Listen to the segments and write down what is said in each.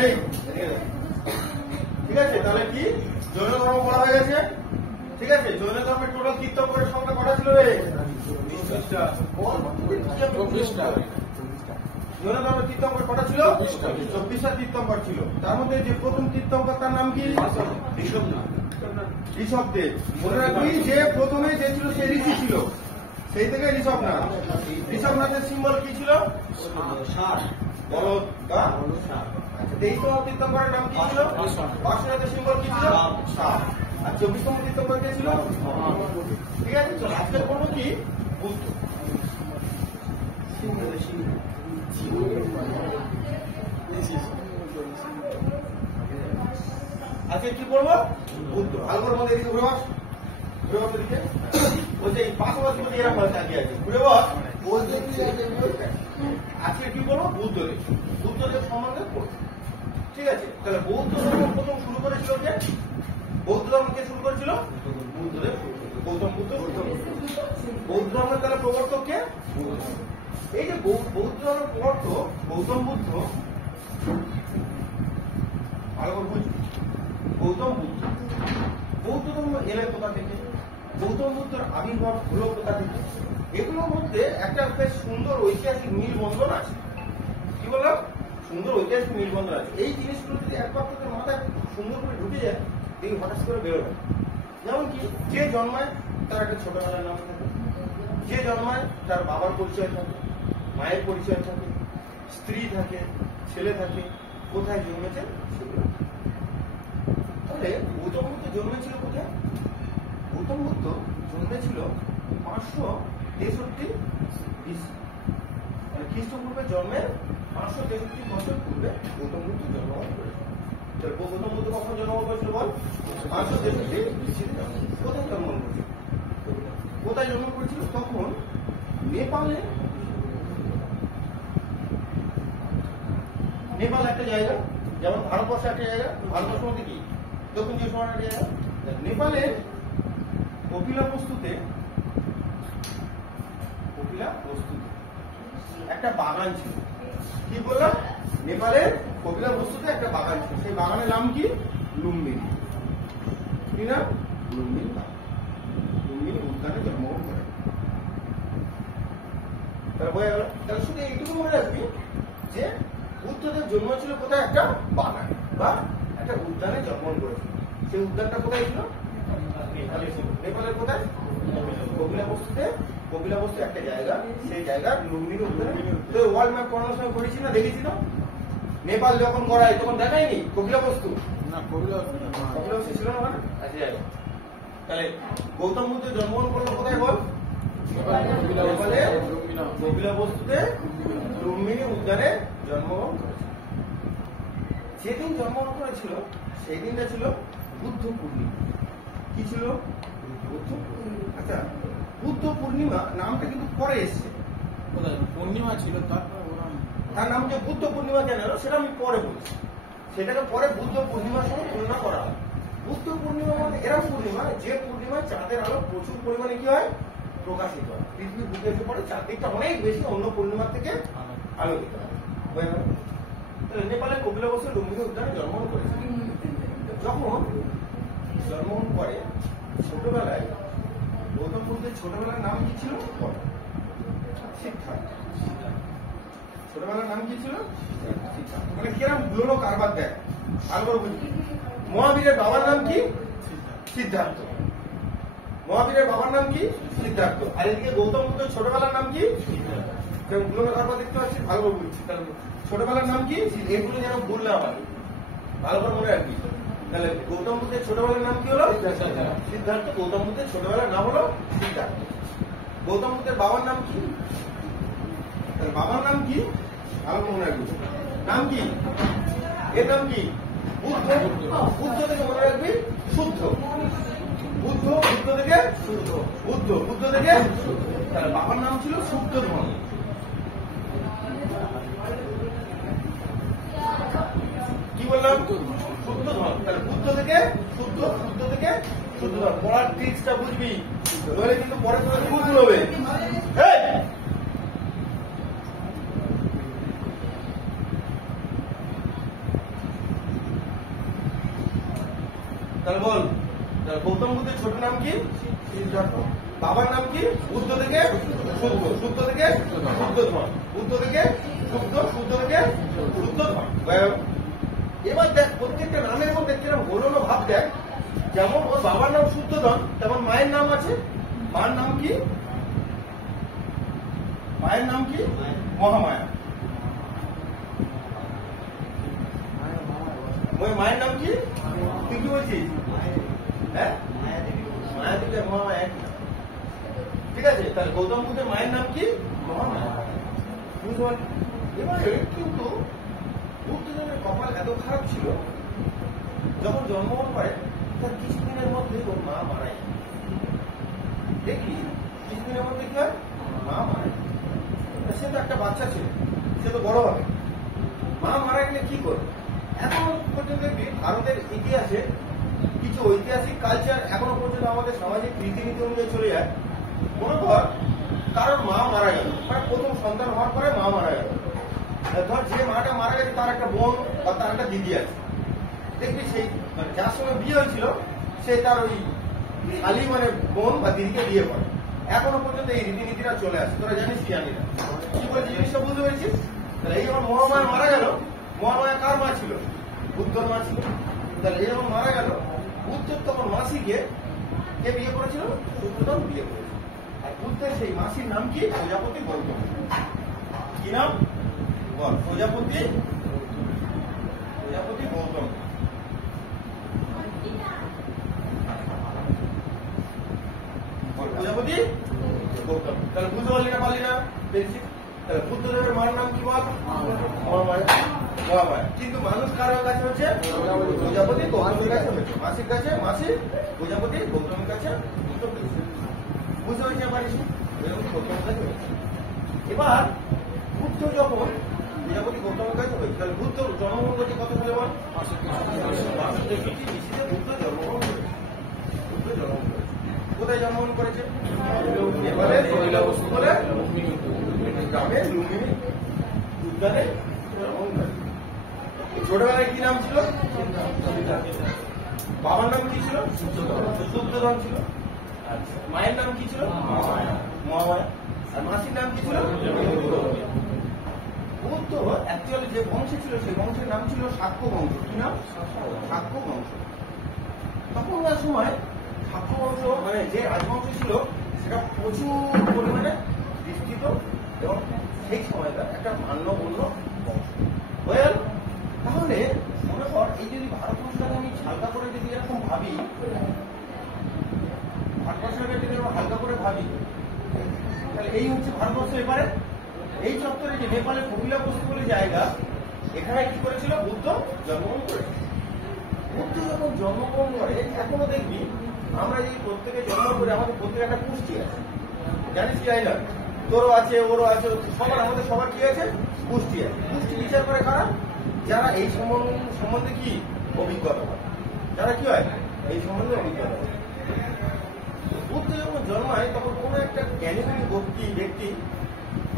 এই ঠিক আছে, তাহলে কি জৈন ধর্ম বলা হয়ে গেছে। ঠিক আছে, জৈন ধর্মের টোটাল তীর্থঙ্করের সংখ্যা কটা ছিল রে? 24টা। জৈন ধর্মের তীর্থঙ্কর কটা ছিল? 24টা তীর্থঙ্কর ছিল। তার মধ্যে যে প্রথম তীর্থঙ্কর তার নাম কি? ঋষভদেব। মনে রাখবি যে প্রথমে যে ছিল সে ঋষি ছিল, সেই থেকে ঋষভনাথ। ঋষভনাথের সিম্বল কি ছিল? বলদ বা ষাঁড়। আচ্ছা, 23তম তীর্থঙ্করের নাম কি ছিল? পার্শ্বনাথের সিম্বল কি ছিল? ষাঁড়। আর 24তম তীর্থঙ্কর কে ছিল? ঠিক আছে, চলো আজকে করবো কি? বুদ্ধ। আজকে কি করবো? বুদ্ধ। ভালো করে মধ্যে এদিকে ঘুরে বস, ঘুরে বস এদিকে। বলছে এই পাশাপাশি বলছে এরকম ভাবে তাকিয়ে আছে, ঘুরে বস। বলছে আজকে কি করবো? বুদ্ধদেব। বুদ্ধদেব সম্বন্ধে পড়বো। ঠিক আছে, তাহলে বৌদ্ধ ধর্ম প্রথম শুরু করেছিল কে? বৌদ্ধ ধর্ম কে শুরু করেছিল? বুদ্ধদেব। গৌতম বুদ্ধ। বৌদ্ধ ধর্মের তাহলে প্রবর্তক কে? এই যে বৌদ্ধ ধর্মের প্রবর্তক গৌতম বুদ্ধ, ভালো করে বুঝবি। গৌতম বুদ্ধ বৌদ্ধ ধর্ম এলে কোথা থেকে? গৌতম বুদ্ধের আবির্ভাব হলো কোথা থেকে? এগুলোর মধ্যে একটা বেশ সুন্দর ঐতিহাসিক মিলবন্ধন আছে। কি বললাম? সুন্দর ঐতিহাসিক মিলবন্ধন আছে। এই জিনিসগুলো যদি একবার তোদের মাথায় সুন্দর করে ঢুকে যায়, দেখবি হঠাৎ করে বেরোবে। যেমন কি, যে জন্মায় তার একটা ছোটবেলার নাম থাকে, যে জন্মায় তার বাবার পরিচয় থাকে, মায়ের পরিচয় থাকে, স্ত্রী থাকে, ছেলে থাকে, কোথায় জন্মেছে সেগুলো। তাহলে গৌতম বুদ্ধ জন্মেছিল কোথায়? গৌতম বুদ্ধ জন্মেছিল 563 BC, মানে খ্রিস্টপূর্বে জন্মের 563 বছর পূর্বে গৌতম বুদ্ধ জন্মগ্রহণ করেছিল। গৌতম বুদ্ধ কখন জন্মগ্রহণ করেছিল বল? 563 BC। কোথায় জন্মগ্রহণ করেছিল? কোথায় জন্ম করেছিল? তখন নেপালে। নেপাল একটা জায়গা, যেমন ভারতবর্ষ একটা জায়গা। ভারতবর্ষের মধ্যে কি দক্ষিণ চব্বিশ পরগনা একটা জায়গা। নেপালের কপিলাবস্তুতে একটা বাগান ছিল। কি বললাম? নেপালের কপিলাবস্তুতে একটা বাগান ছিল। সেই বাগানের নাম কি? লুম্বিনী। কি নাম? লুম্বিনী বাগান। লুম্বিনী উদ্যানে জন্মগ্রহণ করে। তাহলে বোঝা গেল? তাহলে শুধু এইটুকু মনে রাখবি যে বুদ্ধদেব জন্ম ছিল কোথায়? একটা বাগানে বা একটা উদ্যানে জন্মগ্রহণ করেছিল। সেই উদ্যানটা কোথায় ছিল? নেপালের কোথায়? কপিলাবস্তুতে। কপিলাবস্তু একটা জায়গা, সেই জায়গার লুম্বিনী উদ্যানে। তো ওয়ার্ল্ড ম্যাপ করানোর সময় করেছি না, দেখেছি না? নেপাল যখন করায় তখন দেখায়নি কপিলাবস্তু? না, কপিলাবস্তু ছিল না। আচ্ছা, যাই হোক। তাহলে গৌতম বুদ্ধ জন্মগ্রহণ করলো কোথায় বল? নেপালে কপিলাবস্তুতে লুম্বিনী উদ্যানে জন্মগ্রহণ করেছিল। যেদিন জন্মগ্রহণ করেছিল সেই দিনটা ছিল বুদ্ধ পূর্ণিমা। কি ছিল? বুদ্ধ পূর্ণিমা। আচ্ছা, বুদ্ধ পূর্ণিমা নামটা কিন্তু পরে এসছে। পূর্ণিমা ছিল, তার নাম যে বুদ্ধ পূর্ণিমা কেন সেটা আমি পরে বলছি। সেটাকে পরে বুদ্ধ পূর্ণিমার সঙ্গে তুলনা করা হয়। বুদ্ধ পূর্ণিমা মানে এরকম পূর্ণিমা যে পূর্ণিমায় চাঁদের আলো প্রচুর পরিমাণে কি হয়? প্রকাশিত হয়। পৃথিবীর বুকে এসে পড়ে চারদিকটা অনেক বেশি অন্য পূর্ণিমার থেকে আলোকিত হয়। নেপালের কপিলাবস্তু লুম্বিনী উদ্যানে জন্মগ্রহণ করেছে। যখন জন্মগ্রহণ করে ছোটবেলায় গৌতম বুদ্ধের ছোটবেলার নাম কি ছিল? সিদ্ধার্থ। ছোটবেলার নাম কি ছিল? সিদ্ধার্থ। মানে কিরম গুলো কারবার দেয় ভালো করে বুঝবি। মহাবীরের বাবার নাম কি? সিদ্ধার্থ। মহাবীরের বাবার নাম কি? সিদ্ধার্থ। আর এদিকে গৌতম বুদ্ধের ছোটবেলার নাম কি? গুলো কারবার দেখতে পাচ্ছি, ভালো করে বুঝছি। ছোটবেলার নাম কি? এগুলো যেন ভুল না হয়, ভালো করে মনে রাখবি। তাহলে গৌতম বুদ্ধের ছোটবেলার নাম কি হলো? সিদ্ধার্থ। গৌতম বুদ্ধের ছোটবেলার নাম হলো সিদ্ধার্থ। গৌতম বুদ্ধের বাবার নাম কি? তাহলে বাবার নাম কি? ভালো করে মনে রাখবি। নাম কি? এর নাম কি? বুদ্ধ। বুদ্ধ থেকে মনে রাখবি শুদ্ধ। বুদ্ধ। বুদ্ধ থেকে শুদ্ধ। বুদ্ধ। বুদ্ধ থেকে শুদ্ধ। তাহলে বাবার নাম ছিল শুদ্ধ ধর্ম। কি বললাম? শুদ্ধ ধর্ম। তাহলে বুদ্ধ থেকে শুদ্ধ, শুদ্ধ থেকে শুদ্ধ ধর্ম। পড়ার ট্রিক্সটা বুঝবি, নইলে কিন্তু পরে তোর খুব ভুল হবে। তাহলে বল, গৌতম বুদ্ধের ছোট নাম কি? বাবার নাম কি? বুদ্ধ থেকে শুদ্ধ, শুদ্ধ থেকে শুদ্ধধন, বুদ্ধ থেকে শুদ্ধ, শুদ্ধ থেকে শুদ্ধধন। এবার দেখ প্রত্যেকটা নামের মধ্যে কিরকম গোলনো ভাব দেখ। যেমন ওর বাবার নাম শুদ্ধধন, তেমন মায়ের নাম আছে। মার নাম কি? মায়ের নাম কি? মহামায়া। মায়ের নাম কি? তুই কি বলছিস? হ্যাঁ, মায়া দেবী আর মহামায়া এক। ঠিক আছে, তাহলে গৌতম বুদ্ধের মায়ের নাম কি? মহামায়া। বুঝতে পারলি? এবারে কিন্তু বুদ্ধদেবের কপাল এত খারাপ ছিল, যখন জন্মগ্রহণ করে তার কিছুদিনের মধ্যে ওর মা মারা যায়। দেখলি কিছুদিনের মধ্যে কি হয়? মা মারা যায়। সে তো একটা বাচ্চা ছিল, সে তো বড় হবে। মা মারা গেলে কি করবে? এখন পর্যন্ত দেখবি ভারতের ইতিহাসে কিছু ঐতিহাসিক কালচার এখনো পর্যন্ত আমাদের সামাজিক রীতিনীতি অনুযায়ী চলে যায়। মনে কর কারোর মা মারা গেল, মানে প্রথম সন্তান হওয়ার পরে মা মারা গেল। ধর যে মাটা মারা গেছে তার একটা বোন বা তার একটা দিদি আছে, দেখবি সেই মানে যার সঙ্গে বিয়ে হয়েছিল সে তার ওই শালি মানে বোন বা দিদিকে বিয়ে করে। এখনো পর্যন্ত এই রীতিনীতিটা চলে আসে। তোরা জানিস কি জানি না, কি বলছি জিনিসটা বুঝতে পেরেছিস? তাহলে এই যখন মহামায়া মারা গেল, মহামায়া কার মা ছিল? বুদ্ধর মা ছিল। তাহলে এই যখন মারা গেল, বুদ্ধর তখন মাসিকে কে বিয়ে করেছিল? শুদ্ধধন বিয়ে করেছিল। আর বুদ্ধের সেই মাসির নাম কি? প্রজাপতি গৌতম। কি নাম? বল। প্রজাপতি গৌতম। প্রজাপতি গৌতম। তাহলে বুঝতে পারলি না? পারলি না? পেরেছি। তাহলে বুদ্ধদেবের মায়ের নাম কি বল? মহামায়া। কিন্তু মানুষ কার কাছে হচ্ছে? প্রজাপতি গৌতমের কাছে হচ্ছে। মাসির কাছে মাসি, প্রজাপতি গৌতমের কাছে গৌতম। বুঝতে পারছি পারিস? গৌতমের কাছে হচ্ছে। এবার বুদ্ধ যখন প্রজাপতি গৌতমের কাছে হয়েছে, তাহলে বুদ্ধ জন্মগ্রহণ করছে কত সালে বল? বুদ্ধ জন্মগ্রহণ করেছে। বুদ্ধ জন্মগ্রহণ করেছে কোথায় জন্মগ্রহণ করেছে? এবারে গ্রামে লুম্বিনী উদ্যানে জন্মগ্রহণ করেছে। ছোটবেলায় কি নাম ছিল? বাবার নাম কি ছিল? শুদ্ধধন ছিল। মায়ের নাম কি ছিল? মহামায়া। আর মাসির নাম কি ছিল? বুদ্ধ অ্যাকচুয়ালি যে বংশে ছিল সেই বংশের নাম ছিল শাক্য বংশ। কি নাম? শাক্য বংশ। তখনকার সময় শাক্য বংশ মানে যে রাজবংশ ছিল সেটা প্রচুর পরিমাণে বিস্তৃত এবং সেই সময়কার একটা মান্যগণ্য বংশ হয়ে গেল। তাহলে মনে কর এই যদি ভারতবর্ষটাকে আমি হালকা করে যদি এরকম ভাবি, ভারতবর্ষটাকে যদি আমরা হালকা করে ভাবি, তাহলে এই হচ্ছে ভারতবর্ষ। এবারে এই চত্বরে যে নেপালের কপিলাবস্তু বলে জায়গা, এখানে কি করেছিল? বুদ্ধ জন্মগ্রহণ করেছিল। বুদ্ধ যখন জন্মগ্রহণ করে, এখনো দেখবি আমরা যদি প্রত্যেকে জন্ম করে আমাদের প্রত্যেকের একটা পুষ্টি আছে। জানিস কি? না তোরও আছে, ওরও আছে, সবার আমাদের সবার কি আছে? পুষ্টি আছে। পুষ্টি বিচার করে কারা? যারা এই সম্বন্ধে কি অভিজ্ঞতা হয়, যারা কি হয় এই সম্বন্ধে অভিজ্ঞতা হয়। বুদ্ধ যখন জন্মায় তখন কোনো একটা জ্ঞানীগুণী ব্যক্তি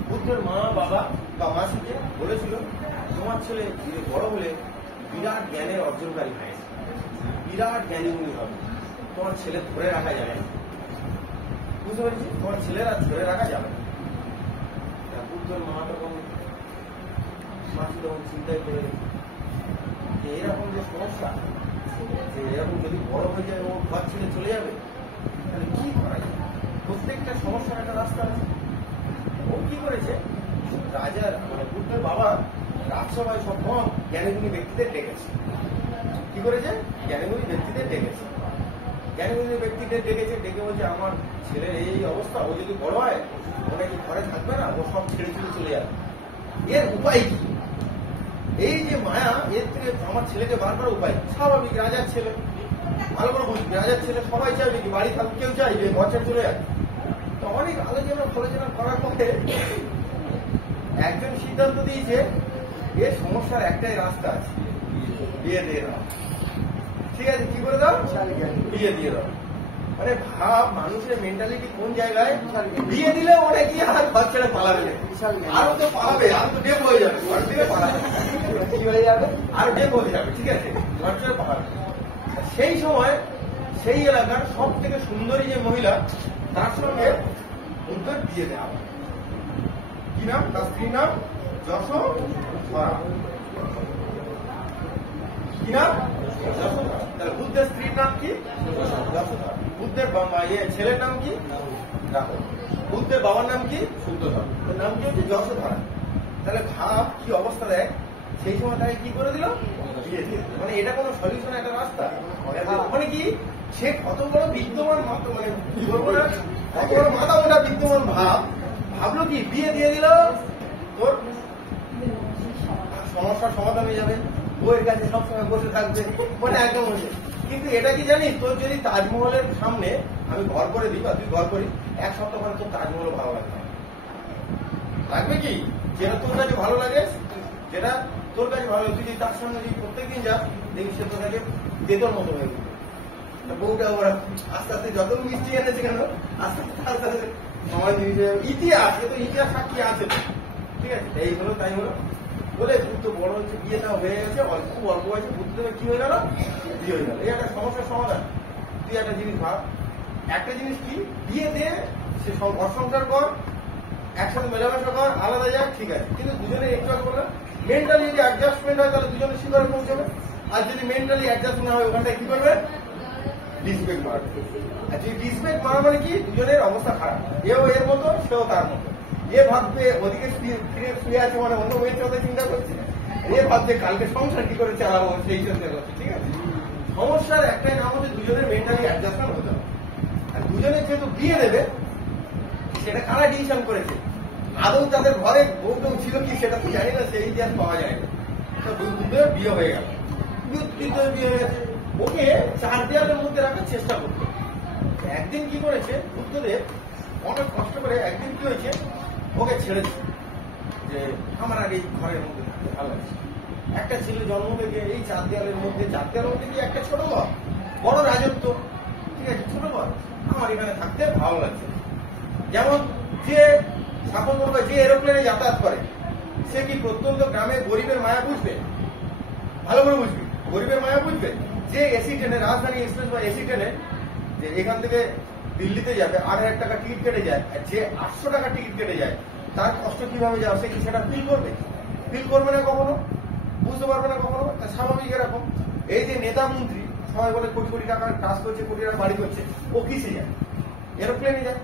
বুদ্ধের মা বাবা বা মাসিকে বলেছিল, তোমার ছেলে বড় হলে বিরাট জ্ঞানের অর্জনকারী হয়েছে, বিরাট জ্ঞানীগুণী হবে, তোমার ছেলে ধরে রাখা যাবে না। বুঝতে পেরেছি? তোমার ছেলেরা ধরে রাখা যাবে না। বুদ্ধের মা তখন মাসি তখন চিন্তায় করে যে এরকম যে সমস্যা, যে এরকম যদি বড় হয়ে যায় ও ঘর ছেড়ে চলে যাবে, তাহলে কি করা যায়? প্রত্যেকটা সমস্যার একটা রাস্তা আছে। ও কি করেছে? রাজার মানে বুদ্ধের বাবা রাজসভায় সব জ্ঞানীগুণী ব্যক্তিদের ডেকেছে। কি করেছে? জ্ঞানীগুণী ব্যক্তিদের ডেকেছে। জ্ঞানীগুণী ব্যক্তিদের ডেকে বলছে, আমার ছেলের এই অবস্থা, ও যদি বড় হয় ও নাকি ঘরে থাকবে না, ও সব ছেড়ে ছেড়ে চলে যাবে। এর উপায় কি? এই যে মায়া, এর থেকে আমার ছেলেকে বারবার উপায় স্বাভাবিক। রাজার ছেলে ভালো করে বুঝবি, রাজার ছেলে সবাই চাইবে কি বাড়ি থাকবে, কেউ চাইবে ঘর ছেড়ে চলে যাবে। তো অনেক আলোচনা করার পরে একজন সিদ্ধান্ত দিয়েছে, এর সমস্যার একটাই রাস্তা আছে, বিয়ে দিয়ে দাও। ঠিক আছে, কি করে দাও? বিয়ে দিয়ে দাও। মানে ভাব মানুষের মেন্টালিটি কোন জায়গায়? বিয়ে দিলে ওরা কি আর ঘর ছেড়ে পালাবে? আরো তো পালাবে, আরো তো ডেপ হয়ে যাবে, ঘর থেকে পালাবে, কি হয়ে যাবে? আরো ডেপ হয়ে যাবে। ঠিক আছে, ঘর ছেড়ে পালাবে। সেই সময় সেই এলাকার সব থেকে সুন্দরী যে মহিলা তার সঙ্গে বুদ্ধের বিয়ে দেওয়া হয়। কি নাম? তার স্ত্রীর নাম যশোধরা। কি নাম? যশোধরা। তাহলে বুদ্ধের স্ত্রীর নাম কি? যশোধরা। বুদ্ধের ছেলের নাম কি? রাহুল। বুদ্ধের বাবার নাম কি? শুদ্ধধর। নাম কি হচ্ছে? যশোধরা। তাহলে ভাব কি অবস্থা দেয়, সেই সময় তাকে কি করে দিল? বিয়ে দিয়ে দিল। মানে এটা কোনো সলিউশন, একটা রাস্তা। মানে কি সে কত বড় বিদ্যমান মানে কত বড় মাথা মোটা বিদ্যমান ভাবলো কি বিয়ে দিয়ে দিল, তোর সমস্যার সমাধান হয়ে যাবে, বইয়ের কাছে সবসময় বসে থাকবে, মানে একদম হচ্ছে। কিন্তু এটা কি জানিস, তোর যদি তাজমহলের সামনে আমি ঘর করে দিই বা তুই ঘর করি, এক সপ্তাহ পরে তোর তাজমহল ভালো লাগবে। লাগবে কি? যেটা তোর কাছে ভালো লাগে, যেটা তোর কাছে ভালো লাগে, তুই যদি তার সামনে যদি প্রত্যেকদিন যাস, দেখবি সে তোর কাছে দেতর মতো হয়ে যাবে। বউটা ওরা আস্তে আস্তে যত মিষ্টি এনেছে কেন, আস্তে আস্তে সমাজ ইতিহাস, কিন্তু ইতিহাস সাক্ষী আছে, ঠিক আছে? এই হলো তাই হলো বলে বুদ্ধ বড় হচ্ছে, বিয়েটা হয়ে গেছে, খুব অল্প বয়সে বুদ্ধ কি হয়ে গেল? বিয়ে হয়ে গেল। এই একটা সমস্যার সমাধান। তুই একটা জিনিস ভাব, একটা জিনিস কি, বিয়ে দিয়ে সে ঘর সংসার কর, একসাথে মেলামেশা কর, আলাদা যাক, ঠিক আছে, কিন্তু দুজনে একটু আগে বললাম মেন্টালি যদি অ্যাডজাস্টমেন্ট হয় তাহলে দুজনে শিকারে পৌঁছাবে। আর যদি মেন্টালি অ্যাডজাস্ট না হয় ওখানটায় কি করবে? ডিসপেক্ট মারবে। আর যদি ডিসপেক্ট মারা মানে কি, দুজনের অবস্থা খারাপ, এও এর মতো সেও তার মতো। এ ভাববে ওদিকে ফিরে শুয়ে আছে, মানে অন্য মেয়ের কথা চিন্তা করছে, এ ভাবছে কালকে সংসার কি করে চালাবো, সেই চিন্তা করছে, ঠিক আছে? সমস্যার একটাই নাম হচ্ছে দুজনের মেন্টালি অ্যাডজাস্টমেন্ট হতে হবে। আর দুজনের যেহেতু বিয়ে দেবে, সেটা কারা ডিসিশন করেছে, আদৌ তাদের ঘরে বউ কেউ ছিল কি সেটা তো জানি না, সেই ইতিহাস পাওয়া যায় না। তো দুধের বিয়ে হয়ে গেল, বিয়ে হয়ে গেছে, ওকে চার দেওয়ালের মধ্যে রাখার চেষ্টা করতো। একদিন কি করেছে বুদ্ধদেব, অনেক কষ্ট করে একদিন কি হয়েছে, ওকে ছেড়েছে যে আমার আর এই ঘরের মধ্যে থাকতে ভালো লাগছে। একটা ছেলে জন্ম থেকে এই চার দেওয়ালের মধ্যে, চার দেওয়ালের মধ্যে কি একটা ছোট ঘর, বড় রাজত্ব, ঠিক আছে, ছোট ঘর, আমার এখানে থাকতে ভালো লাগছে। যেমন যে সাফল্য যে এরোপ্লেনে যাতায়াত করে, সে কি প্রত্যন্ত গ্রামে গরিবের মায়া বুঝবে? ভালো করে বুঝবি, গরিবের মায়া বুঝবে। যে এসি ট্রেনে, রাজধানী এক্সপ্রেস বা এসি ট্রেনে, যে এখান থেকে দিল্লিতে যাবে 8,000 টাকা টিকিট কেটে যায়, আর যে 800 টাকা টিকিট কেটে যায়, তার কষ্ট কিভাবে যাওয়া, সে কি সেটা ফিল করবে? ফিল করবে না কখনো, বুঝতে পারবে না কখনো। স্বাভাবিক এরকম। এই যে নেতা মন্ত্রী সবাই বলে কোটি কোটি টাকা কাজ করছে, কোটি টাকা বাড়ি করছে, ও কিসে যায়? এরোপ্লেনে যায়,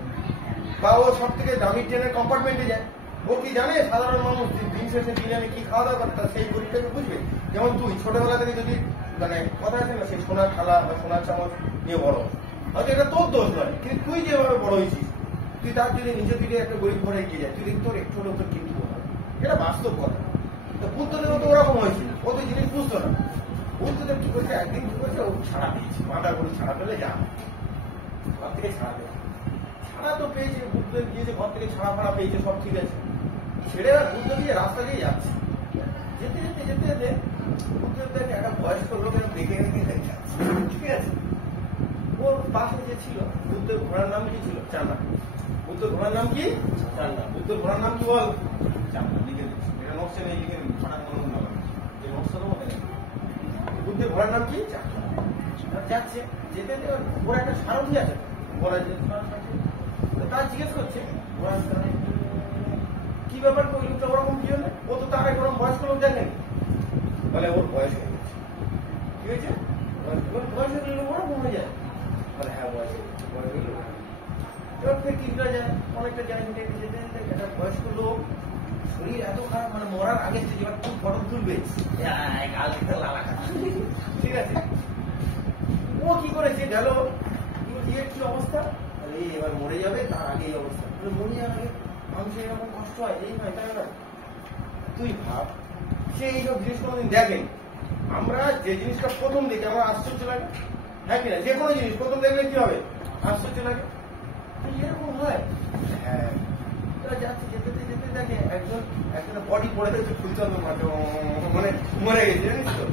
বা ও সব থেকে দামি ট্রেনের কম্পার্টমেন্টে যায়। ও কি জানে সাধারণ মানুষ দিন শেষে বিরিয়ানি কি খাওয়া দাওয়া করে, তার সেই গরিবটাকে বুঝবে। যেমন তুই ছোটবেলা থেকে যদি, মানে কথা আছে না, সেই সোনার থালা বা সোনার চামচ নিয়ে বড়, হয়তো এটা তোর দোষ নয়, কিন্তু তুই যেভাবে বড় হয়েছিস, তুই তার যদি নিজে থেকে একটা গরিব ঘরে এগিয়ে যায়, তুই তোর একটু হলেও তোর কিন্তু এটা বাস্তব কথা। তো বুদ্ধদেব তো ওরকম হয়েছিল, ও তো জিনিস বুঝতো না। বুদ্ধদেব কি করেছে, একদিন কি করেছে, ও ছাড়া পেয়েছে, মাথা করে ছাড়া পেলে যা ঘর থেকে ছাড়া পেয়েছে। ছাড়া তো পেয়েছে, বুদ্ধদেব গিয়েছে, ঘর থেকে ছাড়া ফাড়া পেয়েছে, সব ঠিক আছে, ছেড়ে আর বুদ্ধ দিয়ে রাস্তা দিয়ে যাচ্ছে। যেতে যেতে যেতে যেতে বুদ্ধদেব একটা বয়স্ক লোকের দেখে রেখে যাচ্ছে, ঠিক আছে? ওর পাশে যে ছিল, বুদ্ধের ঘোড়ার নাম কি ছিল? চান্না। বুদ্ধের ঘোড়ার নাম কি? চান্না। বুদ্ধের ঘোড়ার নাম কি বল? চান্না। লিখে দিচ্ছি, এটা নকশা নেই, লিখে দিন, হঠাৎ মনে না যে নকশা তো মনে নেই। বুদ্ধের ঘোড়ার নাম কি? চান্না। যাচ্ছে, যেতে যেতে ঘোড়া একটা সারথি আছে, ঘোড়া যে তার জিজ্ঞেস করছে, ঘোড়ার কি ব্যাপার, ওই লোকটা ওরকম কি হলে? ও তো তার ওরকম বয়স্ক লোক দেখেন, বলে ওর বয়স হয়ে গেছে। কি হয়েছে? বয়স হয়ে গেলে ওরকম হয়ে যায়, বলে হ্যাঁ বয়স হয়ে গেল। এবার ফের কিছুটা যায়, অনেকটা যায়, যেতে যেতে একটা বয়স্ক লোক, শরীর এত খারাপ, মানে মরার আগে এবার খুব ফটো তুলবে, ঠিক আছে? ও কি করেছে, গেল, কি অবস্থা, এবার মরে যাবে, তার আগে এই অবস্থা, মরে যাওয়ার আগে মানুষের এরকম কষ্ট হয়, এই নয় তাই না? তুই ভাব, সে এইসব জিনিস কোনোদিন দেখেন। আমরা যে জিনিসটা প্রথম দেখি আমার আশ্চর্য লাগে, হ্যাঁ কিনা? যে কোনো জিনিস প্রথম দেখলে কি হবে? আশ্চর্য লাগে। এরকম হয়, হ্যাঁ। যাচ্ছে, যেতে যেতে দেখে একজন বডি পড়ে গেছে ফুলচন্দ্র মাঠে, মানে মরে গেছে, জানিস তো?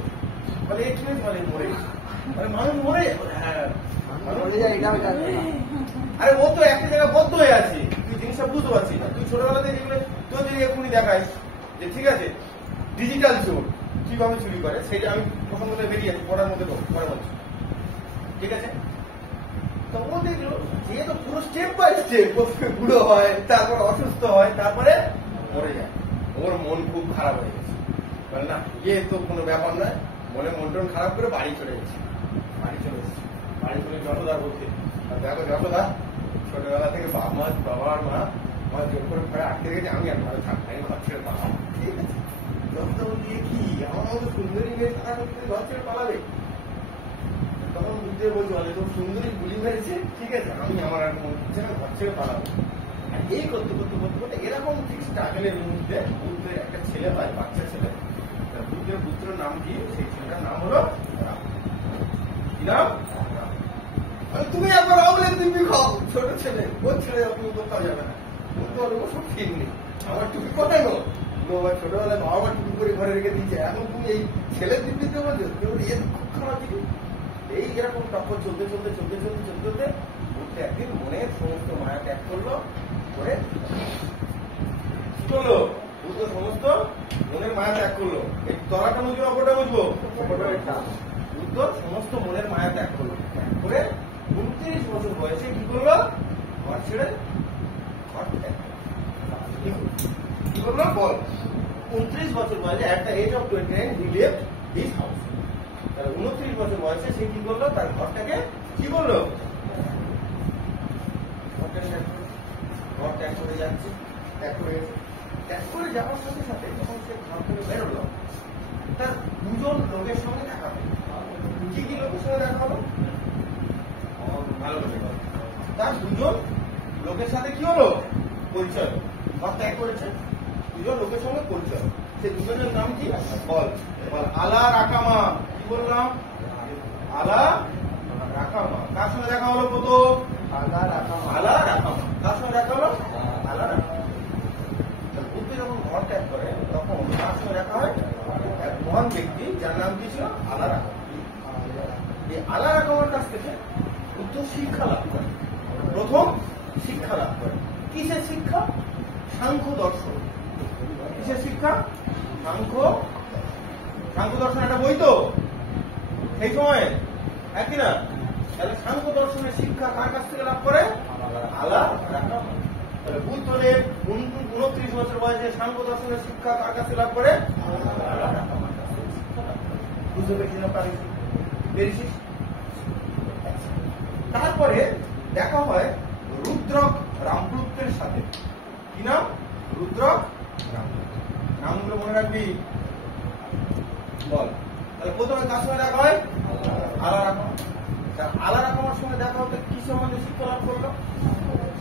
বলে কি হয়েছে? বলে মরে গেছে। মানে মানুষ মরে যায়, হ্যাঁ আরে ও তো একটা জায়গায় বদ্ধ হয়ে আছে, তুই জিনিসটা বুঝতে পারছিস না। তুই ছোটবেলা থেকে যেগুলো তোর যদি এক্ষুনি দেখাইস যে ঠিক আছে ডিজিটাল চোর কিভাবে চুরি করে, সেটা আমি প্রথম মধ্যে বেরিয়ে আছি, পড়ার মধ্যে পরে বলছি, ঠিক আছে? তো ও দেখলো যে তো পুরো স্টেপ বাই স্টেপ প্রথমে বুড়ো হয়, তারপর অসুস্থ হয়, তারপরে মরে যায়। ওর মন খুব খারাপ হয়ে গেছে, বলে না তো কোনো ব্যাপার নয়, মনে মন টন খারাপ করে বাড়ি চলে গেছে। বাড়ি চলে এসেছে, বাড়ি চলে যশোদা বলতে, দেখো যশোদা ছোটবেলা থেকে বাবা আর মা আমার জোর করে ঘরে আটকে রেখেছে, আমি আর ঘরে থাকবো, আমি ঘর ছেড়ে পালাবো। ঠিক আছে? যশোদা বলছে কি আমার মতো সুন্দরী মেয়ে থাকা করতে ঘর ছেড়ে পালাবে? তখন বুঝতে বলছে বলে তো সুন্দরী গুলি মেরেছে, ঠিক আছে, আমি আমার আর মন হচ্ছে না, ঘর ছেড়ে পালাবো। আর এই করতে করতে করতে করতে এরকম ঠিক স্ট্রাগলের মধ্যে বুদ্ধের একটা ছেলে হয়, বাচ্চা ছেলে। বুদ্ধের পুত্রের নাম কি? সেই ছেলেটার নাম হলো রাম। কি নাম? তুমি একবার অমলেট দিবি খাও, ছোট ছেলে, ওর ছেলে আপনি কোথাও যাবে না। বুদ্ধ বলে ওসব ঠিক নেই, আমার টুপি কোথায় গো? ছোটবেলায় বাবা মা টুপি করে ঘরে রেখে দিয়েছে, এখন তুমি এই ছেলের দিব্যি দিতে বলছো? খুব খারাপ জিনিস। এই এরকম টক্কর চলতে চলতে চলতে চলতে চলতে চলতে বুদ্ধ একদিন মনের সমস্ত মায়া ত্যাগ করলো, করে কি করলো? বুদ্ধ সমস্ত মনের মায়া ত্যাগ করলো। এই তলাটা বুঝবো, অপরটা বুঝবো, বুদ্ধ সমস্ত মনের মায়া ত্যাগ করলো, ত্যাগ করে 29 বছর বয়সে কি করলো? ঘর ছেড়ে ঘর ত্যাগ কি করলো বল? 29 বছর বয়সে একটা age of 29 he left his house. 29 বছর বয়সে সে কি করলো? তার ঘরটাকে কি করলো? ঘর ত্যাগ করে যাচ্ছে, ত্যাগ করে যাওয়ার সাথে সাথে যখন সে ঘর থেকে বেরোলো, তার দুজন লোকের সঙ্গে দেখা হলো। কি কি লোকের সঙ্গে দেখা হলো? ভালো লোকের, তার দুজন লোকের সাথে কি হলো? পরিচয়। ঘর ত্যাগ করেছে, দুজন লোকের সঙ্গে পরিচয়। সে দুজনের নাম কি? বল আলা রাকামা। কি বললাম? আলা রাকামা। কার সঙ্গে দেখা হলো? প্রথম আলা রাকামা। কার সঙ্গে দেখা হলো? আলা রাকামা। বুদ্ধ যখন ঘর ত্যাগ করে তখন কার সঙ্গে দেখা হয়? এক মহান ব্যক্তি, যার নাম কি ছিল? আলা রাকামা। এই আলা রাকামার কাছ থেকে বুদ্ধ শিক্ষা লাভ করে, প্রথম শিক্ষা লাভ করে। কিসের শিক্ষা? সাংখ্য দর্শন। কিসের শিক্ষা? সাংখ্য দর্শন একটা বই তো সেই সময়, একই না? তাহলে সাংখ্য দর্শনের শিক্ষা কার কাছ থেকে লাভ করে? আলা রাকামা। তাহলে বুদ্ধদেব 29 বছর বয়সে সাংখ্য দর্শনের শিক্ষা কার কাছে লাভ করে? আলা রাকামার কাছ থেকে শিক্ষা লাভ করে। বুঝতে পেরেছিস? তারপরে দেখা হয় রুদ্রক রামপুত্রের সাথে। কি নাম? রুদ্রক রামপুত্র। নামগুলো মনে রাখবি, বল। তাহলে প্রথমে কার সঙ্গে দেখা হয়? আলা রাকামা। আলা রাকামার সঙ্গে দেখা হতে কি সম্বন্ধে শিক্ষা লাভ করলো?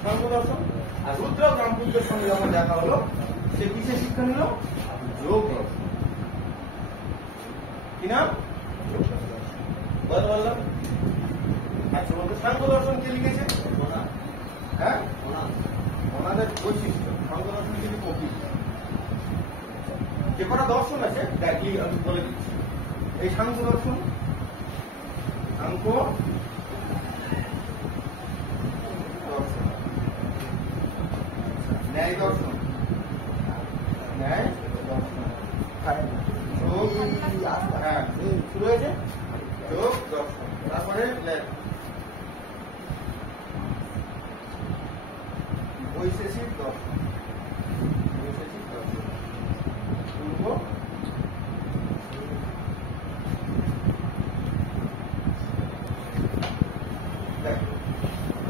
সাংখ্য দর্শন। আর রুদ্রক রামপুত্রের সঙ্গে যখন দেখা হলো, সে কিসের শিক্ষা নিল? যোগ দর্শন। কি নাম? বললাম। আচ্ছা বলতে সাংখ্য দর্শন কে লিখেছে? হ্যাঁ, ওনাদের বৈশিষ্ট্য। সাংখ্য দর্শন কিন্তু কপিল। যে কটা দর্শন আছে দেখি আমি বলে দিচ্ছি। এই সাংখ্য দর্শন, সাংখ্য দর্শন, ন্যায় দর্শন, ন্যায় দর্শন, হ্যাঁ শুরু হয়েছে যোগ দর্শন। তারপরে বৈশেষিক দর্শন, বৈশেষিক দর্শন, পূর্ব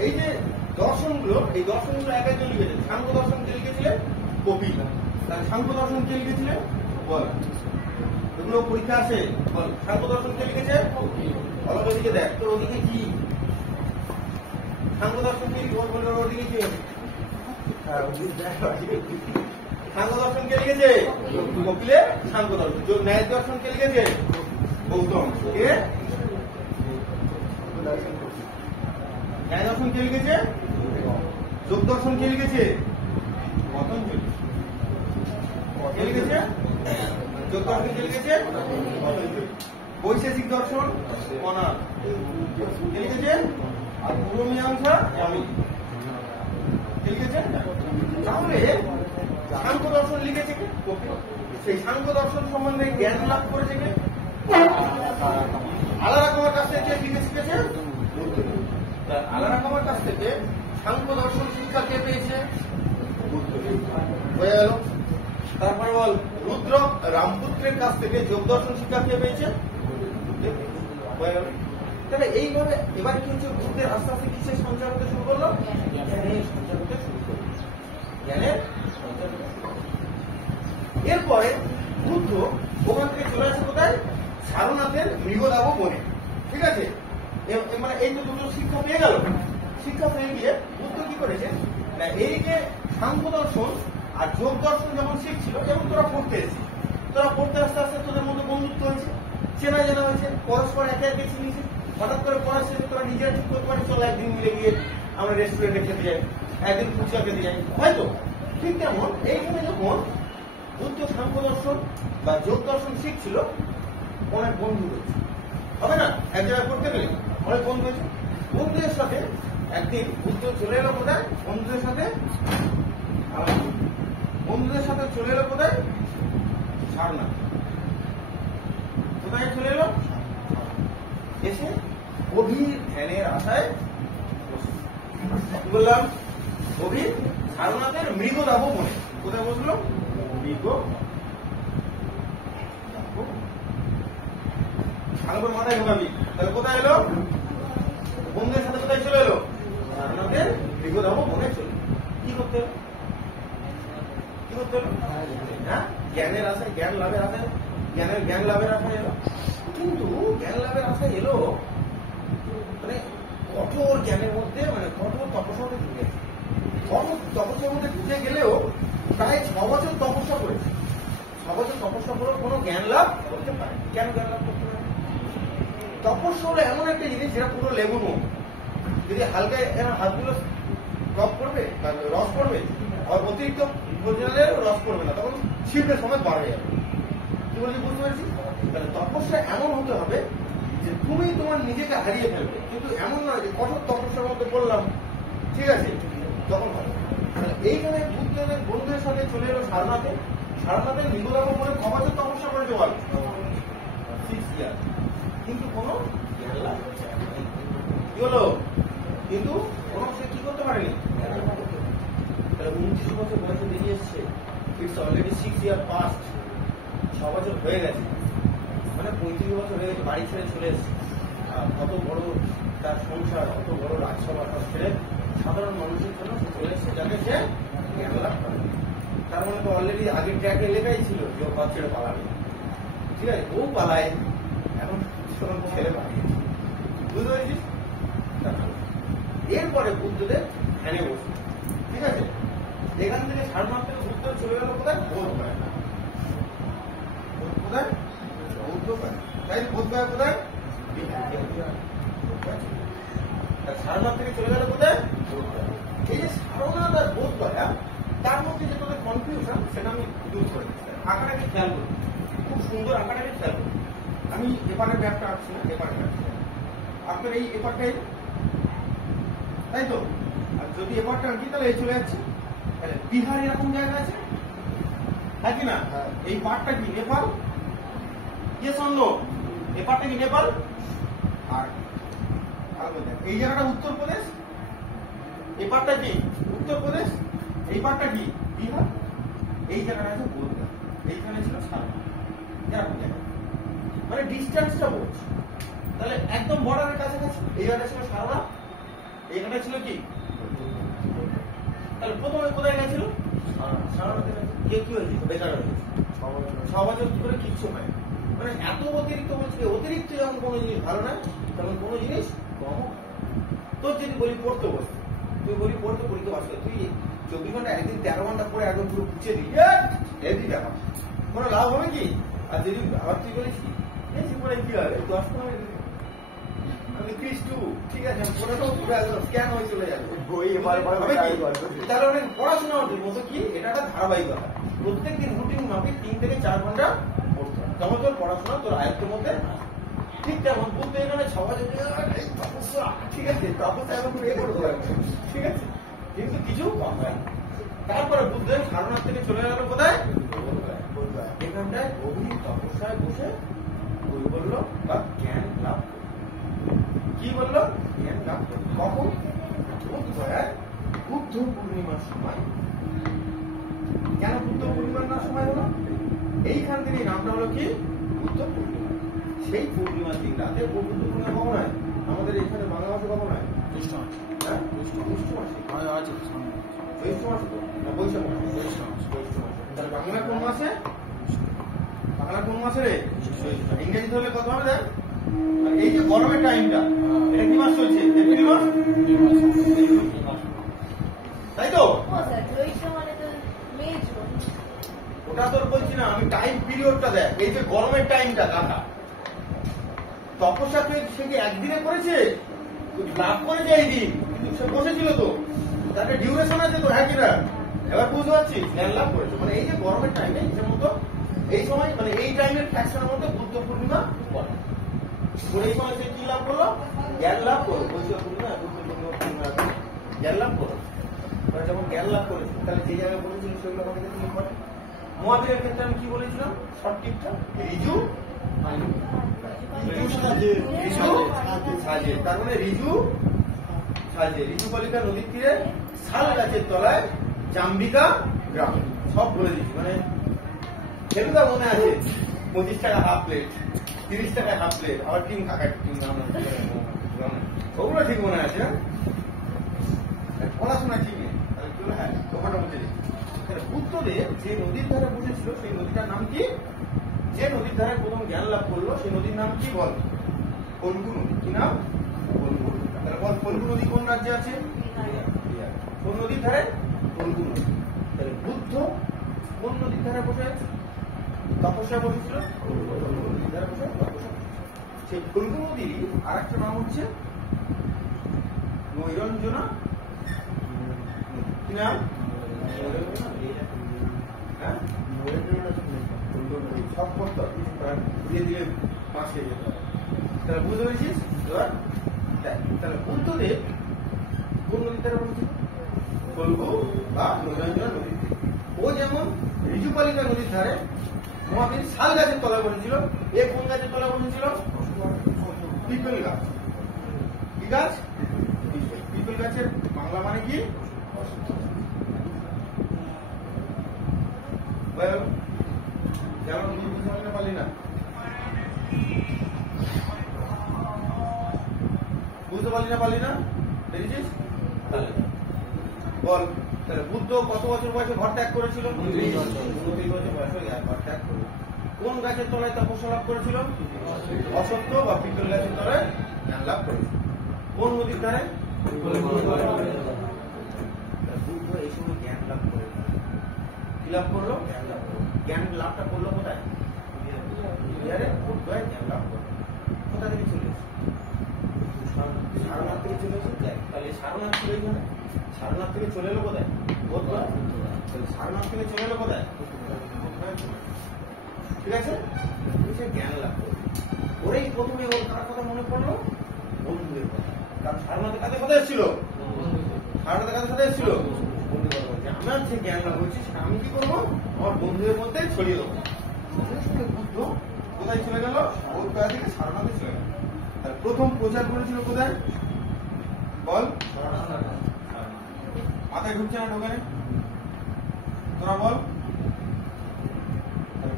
এই যে দর্শনগুলো, এই দর্শনগুলো এক একজন লিখেছেন। সাংখ্য দর্শন কে লিখেছিলেন? কপিল। তাহলে সাংখ্য দর্শন কে লিখেছিলেন? বল। এগুলো পরীক্ষা আসে, বল। সাংখ্য দর্শন কে লিখেছে? বলো ওদিকে দেখ তো, ওদিকে কি সাংখ্য দর্শন কে লিখে? ওদিকে কি সাংখ্য দর্শন কে লিখেছে? কপিলের সাংখ্য দর্শন। ন্যায় দর্শন কে লিখেছে? গৌতম। কে? ন্যায় দর্শন কে লিখেছে? যোগ দর্শন কে লিখেছে? পতঞ্জলি। কে লিখেছে? যোগ দর্শন কে লিখেছে? পতঞ্জলি। বৈশেষিক দর্শন অনাথ কে লিখেছে? আর পূর্ব মীমাংসা আমি কে লিখেছে? তাহলে সাংখ্য দর্শন লিখেছে কে? কপিল। সেই সাংখ্য দর্শন সম্বন্ধে জ্ঞান লাভ করেছে কে? আলা রাকামার কাছ থেকে কে লিখে শিখেছে? আল্লাহ রাখাবার কাছ থেকে সাংখ্য দর্শন শিক্ষা কে পেয়েছে? বুদ্ধ হয়ে গেল। তারপরে বল, রুদ্র রামপুত্রের কাছ থেকে যোগ দর্শন শিক্ষা কে পেয়েছে? হয়ে গেল। তাহলে এইভাবে এবার কি হচ্ছে, বুদ্ধের আস্তে আস্তে কিসের সঞ্চার হতে শুরু করলো? জ্ঞানের সঞ্চার হতে শুরু করলো। জ্ঞানের সঞ্চার হতে শুরু করলো। এরপরে বুদ্ধ ওখান থেকে চলে আসে কোথায়? সারনাথের মৃগদাব বনে। ঠিক আছে, মানে এই তো দুটো শিক্ষা পেয়ে গেল। শিক্ষা পেয়ে গিয়ে বুদ্ধ কি করেছে, এই যে সাংখ্য দর্শন আর যোগ দর্শন যেমন শিখছিল, যেমন তোরা পড়তে এসেছিস, তোরা পড়তে আস্তে আস্তে তোদের মধ্যে বন্ধুত্ব হয়েছে, চেনা জানা হয়েছে, পরস্পর একে একে চিনিয়েছে। হঠাৎ করে পড়ার শেষে তোরা নিজেরা ঠিক করতে পারিস, চলো একদিন মিলে গিয়ে আমরা রেস্টুরেন্টে খেতে যাই, একদিন ফুচকা খেতে যাই, হয়তো। ঠিক তেমন এইখানে যখন বুদ্ধ সাংখ্য দর্শন বা যোগ দর্শন শিখছিল, অনেক বন্ধু হয়েছে, হবে না? এক জায়গায় পড়তে গেলে অনেক বন্ধু হয়েছে। বন্ধুদের সাথে একদিন বুদ্ধ চলে এলো কোথায়? বন্ধুদের সাথে চলে এলো কোথায়? সারনাথ। কোথায় চলে এলো? এসে গভীর ধ্যানের আশায় বললাম, গভীর সারনাথের মৃগদাব বনে। কোথায় বসলো? মৃগ সাগর মাথায় ঢোকাবি। তাহলে কোথায় এলো? বন্ধুদের সাথে কোথায় চলে এলো? সারনাথের মৃগদাব বনে চলে। কি করতে হলো? হ্যাঁ, জ্ঞানের আশায়, জ্ঞান লাভের আশায়, জ্ঞান লাভের আশায় এলো। কিন্তু জ্ঞান লাভের আশায় এলো, মানে কঠোর জ্ঞানের মধ্যে, মানে কঠোর তপস্যার মধ্যে ঢুকে, কঠোর তপস্যার মধ্যে ঢুকে গেলেও প্রায় 6 বছর তপস্যা করেছে। 6 বছর তপস্যা করেও কোনো জ্ঞান লাভ করতে পারে। কেন জ্ঞান লাভ করতে পারে? তপস্যা হলো এমন একটা জিনিস যেটা পুরো লেবুর মতো, যদি হালকা এরা হাতগুলো রস করবে, আর অতিরিক্ত ভোজনের রস করবে না, তখন শিল্পের সময় বাড়ে যাবে। কি বলছি বুঝতে পারছি? তাহলে তপস্যা এমন হতে হবে যে তুমি তোমার নিজেকে হারিয়ে ফেলবে, কিন্তু এমন নয় যে কঠোর তপস্যার মধ্যে বললাম, ঠিক আছে, তখন হবে। এইখানে বুদ্ধদের বন্ধুদের সাথে চলে এলো সারনাথে। সারনাথের মৃগদাব বলে 6 বছর তপস্যা করেছে, বল 6 ইয়ার, কিন্তু কোনো জ্ঞান লাভ কি হলো? কিন্তু কোনো সে কি করতে পারেনি। তাহলে 29 বছর বয়সে বেরিয়ে এসছে, ইটস অলরেডি 6 ইয়ার পাস্ট। 6 বছর হয়ে গেছে, মানে 35 বছর হয়ে গেছে, বাড়ি ছেড়ে চলে এসছে। কত বড় তার সংসার, কত বড় রাজসভা ছেড়ে সাধারণ মানুষের জন্য চলে এসছে, যাতে সে জ্ঞান লাভ করে। তার মানে তো অলরেডি আগের ট্র্যাকে লেখাই ছিল যে ও ঘর ছেড়ে পালাবে। ঠিক আছে, ও পালায়, এখন ছেলে পালিয়েছে। বুঝতে পেরেছিস? এরপরে বুদ্ধদের ধ্যানে বসে, ঠিক আছে, এখান থেকে সারনাথ থেকে বুদ্ধ চলে গেল কোথায়? বোধগয়া। কোথায়? বোধগয়া। তাই বোধগয়া কোথায়? সারনাথ থেকে চলে গেল কোথায়? এই যে সারনাথ আর বোধগয়া, তার মধ্যে যে তোদের কনফিউশন, সেটা আমি দূর করে দিচ্ছি। আঁকাটাকে খেয়াল করি, খুব সুন্দর আঁকাটাকে খেয়াল করি। আমি এপারের ব্যাগটা আঁকছি না, এপারে আঁকছি, আপনার এই এপারটাই, তাই তো? আর যদি এপারটা আঁকি তাহলে এই চলে যাচ্ছে। তাহলে বিহার এরকম জায়গা আছে, হ্যাঁ কি না? এই পার্টটা কি নেপাল? Yes or no? এই পার্টটা কি নেপাল? আর এই জায়গাটা উত্তরপ্রদেশ, এই পার্টটা কি উত্তরপ্রদেশ, এই পার্টটা কি বিহার, এই জায়গাটা আছে বোধগয়া, এইখানে ছিল সারনাথ। এরকম জায়গা, মানে ডিস্টেন্সটা বলছি। তাহলে একদম বর্ডারের কাছাকাছি। এই জায়গাটা ছিল সারনাথ, এইখানে ছিল কি? তাহলে প্রথমে কোথায় গেছিল? সারনাথে। কে কি হয়েছে? বেকার হয়েছে। 6 বছর ধরে কিচ্ছু হয়, মানে এত অতিরিক্ত বলছে। অতিরিক্ত যেমন কোনো জিনিস ভালো না, তেমন কোনো জিনিস কম। তোর যদি বলি পড়তে বসতে, তুই বলি পড়তে পরীক্ষা পাস করে, তুই 24 ঘন্টা একদিন 13 ঘন্টা পরে একদম পুরো গুছিয়ে দিই, এদিকে ব্যাপার কোনো লাভ হবে কি? আর যদি আবার তুই বলিস কি পরে কি হবে, 10 মিনিট আমি Chris2, ঠিক আছে, আমি পড়াটাও পুরো একদম স্ক্যান হয়ে চলে যাবে। তাহলে অনেক পড়াশোনার মতো কি, এটা একটা ধারাবাহিকতা। প্রত্যেকদিন রুটিন মাফিক 3 থেকে 4 ঘন্টা পড়তে হবে, তেমন তোর পড়াশোনা তোর আয়ত্তের মধ্যে। ঠিক তেমন বুদ্ধ এখানে 6 বছর, ঠিক আছে, তপস্যা এখন করে দেবো, ঠিক আছে, কিন্তু কিছু কম হয়। তারপরে বুদ্ধের সারনাথ থেকে চলে গেল কোথায়? এখানটায় গভীর তপস্যায় বসে বই বললো বা জ্ঞান লাভ করলো। কি বললো? জ্ঞান লাভ করলো। কখন? বুদ্ধ পূর্ণিমার সময়। কেন বুদ্ধ পূর্ণিমার সময় হলো? এইখান থেকে নামটা হলো কি? বুদ্ধ পূর্ণিমা। সেই পূর্ণিমার দিন রাতে বুদ্ধ পূর্ণিমা কখন হয়? আমাদের এখানে বাংলা মাসে কখন হয়? জ্যৈষ্ঠ মাস। হ্যাঁ, জ্যৈষ্ঠ মাসে। আছে সামনে। জ্যৈষ্ঠ মাসে তো না, বৈশাখ মাসে। জ্যৈষ্ঠ মাসে। তাহলে বাংলা কোন মাসে? বাংলা কোন মাসে রে? ইংরেজি ধরলে কত হবে দেখ? আর এই যে গরমের টাইমটা, এটা কি মাস চলছে? এপ্রিল মাস। তাই তো? ওটা তোর বলছি না, আমি টাইম পিরিয়ডটা দেখ। এই যে গরমের টাইমটা গাধা, তপস্যাকে সে কি একদিনে করেছে? লাভ করেছে এই দিন, কিন্তু সে বসেছিল তো, তাকে ডিউরেশন আছে তো, হ্যাঁ কিনা? এবার বুঝতে পারছিস? জ্ঞান লাভ করেছে মানে এই যে গরমের টাইমে হিসেব মতো এই সময়, মানে এই টাইমের ফ্যাকশনের মধ্যে বুদ্ধ পূর্ণিমা পড়ে। এই সময় সে কি লাভ করলো? জ্ঞান লাভ করলো। বৈশাখ পূর্ণিমা, বুদ্ধ পূর্ণিমা, জ্ঞান লাভ করলো। যখন জ্ঞান লাভ করেছে, তাহলে যে জায়গায় বলেছিল সেগুলো আমাকে তুমি পড়ে। মহাবীরের ক্ষেত্রে আমি কি বলেছিলাম? শর্ট টিপটা রিজু সাজে, তার মানে রিজু সাজে। রিজু বালিকা নদীর তীরে শাল গাছের তলায় জাম্বিকা গ্রাম, সব বলে দিচ্ছি। মানে ফেলুদা মনে আছে 25 টাকা হাফ প্লেট, 30 টাকা হাফ প্লেট, আবার টিম কাকার টিম, ওগুলো ঠিক মনে আছে। পড়াশোনা ঠিক নেই, হ্যাঁ তোমাটা বলতে দিচ্ছি। বুদ্ধদেব যে নদীর ধারে বসেছিল সেই নদীটার নাম কি? যে নদীর ধারে প্রথম জ্ঞান লাভ করলো সেই নদীর নাম কি বল? ফল্গু নদী। কি নাম? ফল্গু। তাহলে বল, ফল্গু নদী কোন রাজ্যে আছে? কোন নদীর ধারে? ফল্গু নদী। তাহলে বুদ্ধ কোন নদীর ধারে বসে তপস্যা বসেছিল? নদীর ধারে বসে তপস্যা। সেই ফল্গু নদী আর একটা নাম হচ্ছে নৈরঞ্জনা। কি নাম? সব করতে দিয়ে দিলে পাঁচ হয়ে যেত। তাহলে বুঝতে পেরেছিস? তাহলে বুদ্ধদেব কোন নদীর ধারে বসেছিল? ফল্গু বা নৈরঞ্জনা নদী। ও যেমন ঋজুপালিকা নদীর ধারে মহাবীর শাল গাছের তলায় বসেছিল, এ কোন গাছের তলায় বসেছিল? পিপল গাছ। কি গাছ? পিপল গাছের বাংলা মানে কি? যেমন বুঝতে পারলি না, বুঝতে পারলি না দেখেছিস? বল, তাহলে বুদ্ধ কত বছর বয়সে ঘর ত্যাগ করেছিল? 29 বছর বয়সে ঘর ত্যাগ করে কোন গাছের তলায় তপস্যা লাভ করেছিল? অসত্য বা পিপল গাছের তলায় জ্ঞান লাভ করেছিল। কোন নদীর ধারে? বুদ্ধ এই সময় জ্ঞান লাভ করে কি লাভ করলো? জ্ঞান লাভ করলো। জ্ঞান লাভটা করলো কোথায়? জ্ঞান লাভ করলো। কোথা থেকে চলে এসেছে? সারনাথ থেকে চলে এসেছে। তাহলে সারনাথ ছিল এইখানে, সারনাথ থেকে চলে এলো কোথায়? সারনাথ থেকে চলে এলো কোথায়? ঠিক আছে, জ্ঞান লাভ করলো। ওরেই প্রথমে ওর কার কথা মনে পড়লো? বন্ধুদের কথা। কারণ সারনাথে কাদের কথা এসেছিল? সারনাথে কাদের কথা এসেছিল? বন্ধুদের কথা। আমার যে জ্ঞান লাভ হয়েছে সেটা আমি কি করবো? আমার বন্ধুদের মধ্যে ছড়িয়ে দেবো। বুদ্ধ কোথায় চলে গেল? ওর কাছ থেকে সারনাথে চলে গেল। আর প্রথম প্রচার করেছিল কোথায়? বল। মাথায় ঢুকছে না? ঢোকে? তোরা বল।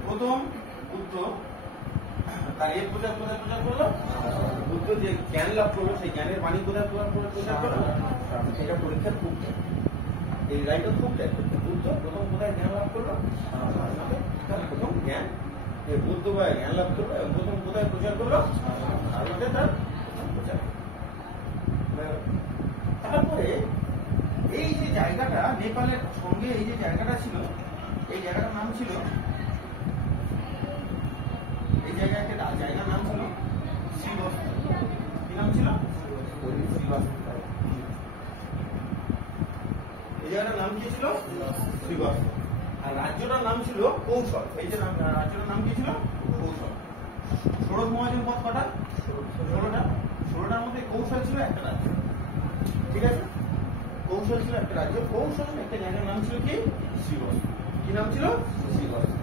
প্রথম বুদ্ধ তার এই প্রচার কোথায় প্রচার করলো? বুদ্ধ যে জ্ঞান লাভ করলো সেই জ্ঞানের বাণী কোথায় প্রচার করলো? সেটা পরীক্ষা খুব এই রাইটও খুব বুদ্ধ প্রথম কোথায় জ্ঞান লাভ করলো? প্রথম জ্ঞান বুদ্ধ ভাই জ্ঞান লাভ করলো এবং প্রথম কোথায় প্রচার করলো? ভারতে তার প্রথম প্রচার। তারপরে এই যে জায়গাটা নেপালের সঙ্গে এই যে জায়গাটা ছিল, এই জায়গাটার নাম ছিল, এই জায়গায় একটা জায়গার নাম ছিল শ্রীবস্ত্র। কি নাম ছিল? এই জায়গাটার নাম কি ছিল? শ্রীবস্ত্র। আর রাজ্যটার নাম ছিল কৌশল। এই যে রাজ্যটার নাম কি ছিল? কৌশল। ষোড়শ মহাজন পথ কটা? 16টা। 16টার মধ্যে কৌশল ছিল একটা রাজ্য। ঠিক আছে, কৌশল ছিল একটা রাজ্য। কৌশল একটা জায়গার নাম ছিল কি? শ্রীবস্ত্র। কি নাম ছিল? শ্রীবস্ত্র।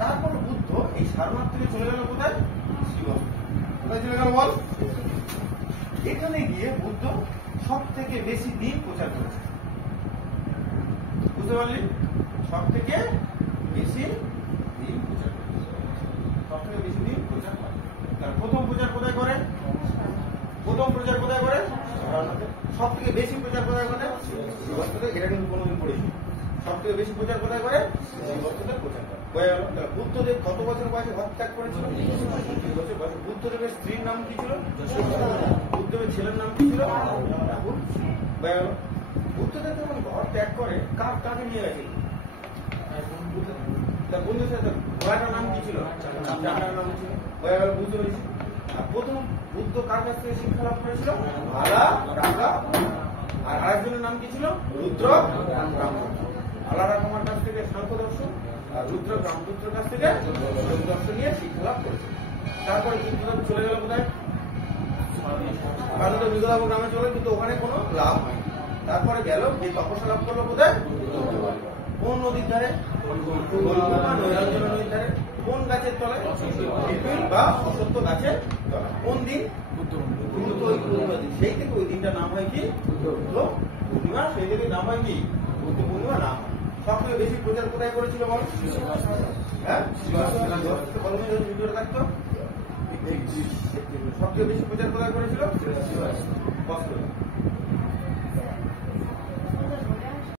তারপর বুদ্ধ এই সারনাথ থেকে চলে গেল কোথায়? শ্রীবস্ত্র। কোথায় চলে গেল বল? এখানে গিয়ে বুদ্ধ সব থেকে বেশি দিন প্রচার করেছে। বুঝতে পারলি? সব থেকে বেশি দিন প্রচার করেছে। সব থেকে বেশি দিন প্রচার করে। তার প্রথম প্রচার কোথায় করে? প্রথম প্রচার কোথায় করে? সব থেকে বেশি প্রচার কোথায় করে? এটা কিন্তু কোনোদিন পড়েছি। সব থেকে বেশি প্রচার কোথায় করে? প্রচার করে। বুদ্ধদেব কত বছর বয়সে ঘর ত্যাগ করেছিল? বুদ্ধদেবের স্ত্রীর নাম কি ছিল? বুদ্ধদেবের ছেলের নাম কি ছিল? রাহুল। বুদ্ধদেব যখন ঘর ত্যাগ করে কাকে নিয়ে গেছিল? বন্ধুদের সাথে ঘোড়াটার নাম কি ছিল? চাঁদার নাম ছিল। বুঝতে পেরেছি। প্রথম বুদ্ধ কার কাছ থেকে শিক্ষা লাভ করেছিল? ভালা, রাগা, আর আরেকজনের নাম কি ছিল? রুদ্র আলাদা তোমার কাছ থেকে সাংখ্য দর্শন, আর রুদ্র ব্রাহ্মপুত্রের কাছ থেকে যোগ দর্শন নিয়ে শিক্ষা লাভ করেছে। তারপরে বুদ্ধদেব চলে গেল কোথায়? ভারতের বিদলাভ গ্রামে চলে, কিন্তু ওখানে কোনো লাভ হয়নি। তারপরে গেল যে তপস্যা লাভ করলো কোথায়? কোন নদীর ধারে? নৈরাঞ্জনা নদীর ধারে। কোন গাছের তলায়? পিপিল বা অসত্য গাছের তলায়। কোন দিন? বুদ্ধ ওই পূর্ণিমা দিন। সেই থেকে ওই দিনটার নাম হয় কি? বুদ্ধ পূর্ণিমা। সেই থেকে নাম হয় কি? বুদ্ধ পূর্ণিমা নাম। সব থেকে বেশি প্রচার কোথায় করেছিল বল? হ্যাঁ, ভিডিওটা থাকতো। সব থেকে বেশি প্রচার কোথায় করেছিল?